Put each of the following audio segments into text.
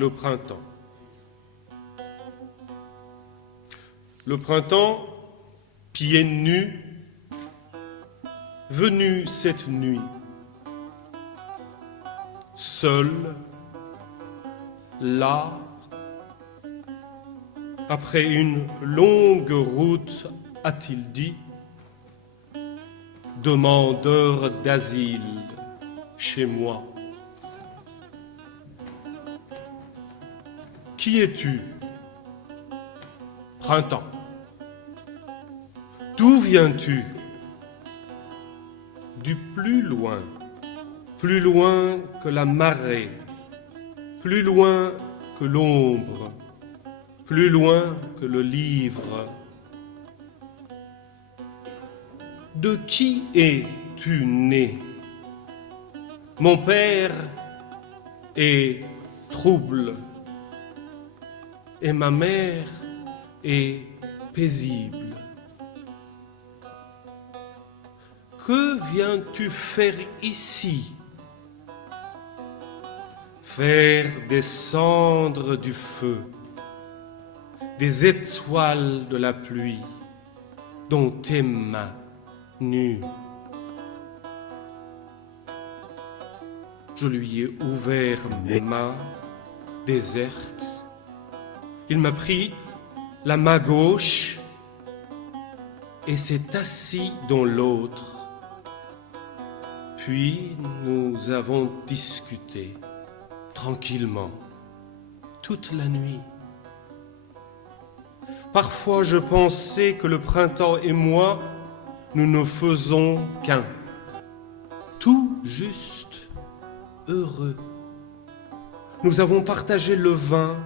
le printemps. Le printemps, pieds nus, venu cette nuit, seul, là, après une longue route, a-t-il dit, demandeur d'asile chez moi. Qui es-tu, printemps? D'où viens-tu? Du plus loin que la marée, plus loin que l'ombre, plus loin que le livre. De qui es-tu né? Mon père est trouble et ma mère est paisible. Que viens-tu faire ici? Faire descendre du feu, des étoiles de la pluie, dont tes mains nues. Je lui ai ouvert mes mains désertes. Il m'a pris la main gauche et s'est assis dans l'autre. Puis nous avons discuté tranquillement toute la nuit. Parfois je pensais que le printemps et moi, nous ne faisons qu'un, tout juste heureux. Nous avons partagé le vin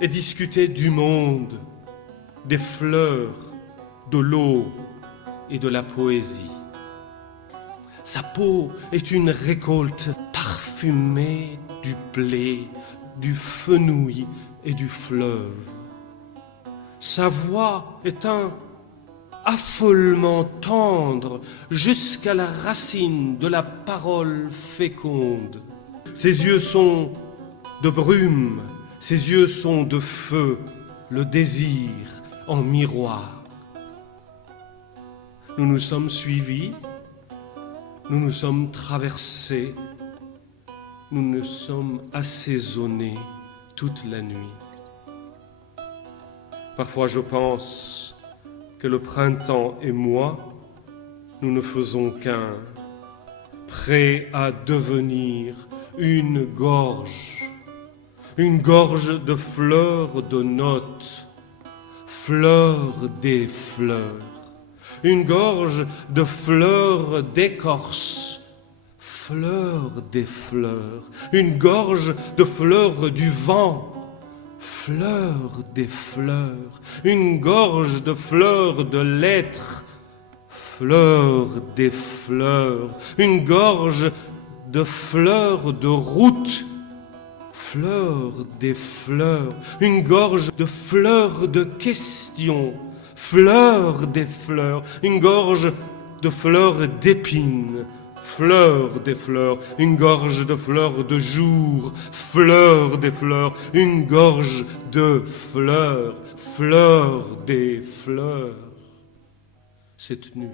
et discuté du monde, des fleurs, de l'eau et de la poésie. Sa peau est une récolte parfumée du blé, du fenouil et du fleuve. Sa voix est un affolement tendre jusqu'à la racine de la parole féconde. Ses yeux sont de brume, ses yeux sont de feu, le désir en miroir. Nous nous sommes suivis, nous nous sommes traversés, nous nous sommes assaisonnés toute la nuit. Parfois je pense que le printemps et moi, nous ne faisons qu'un, prêts à devenir une gorge de fleurs de notes, fleurs des fleurs, une gorge de fleurs d'écorce, fleurs des fleurs, une gorge de fleurs du vent, fleurs des fleurs, une gorge de fleurs de l'être, fleurs des fleurs, une gorge de fleurs de route, fleurs des fleurs, une gorge de fleurs de questions, fleurs des fleurs, une gorge de fleurs d'épines, fleurs des fleurs, une gorge de fleurs de jour, fleurs des fleurs, une gorge de fleurs, fleurs des fleurs. Cette nuit,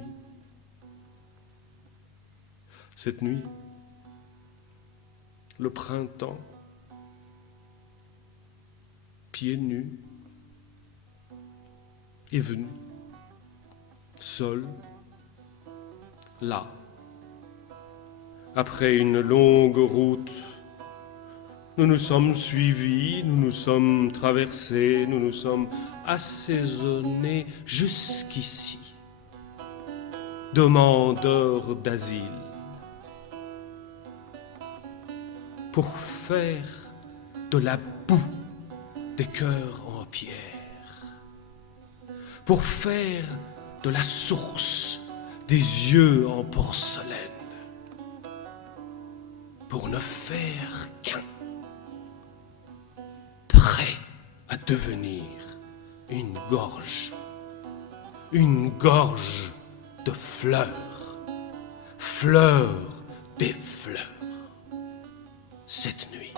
le printemps, pieds nus, est venu, seul, là. Après une longue route, nous nous sommes suivis, nous nous sommes traversés, nous nous sommes assaisonnés jusqu'ici, demandeurs d'asile, pour faire de la boue des cœurs en pierre, pour faire de la source des yeux en porcelaine, pour ne faire qu'un, prêt à devenir une gorge de fleurs, fleurs des fleurs, cette nuit.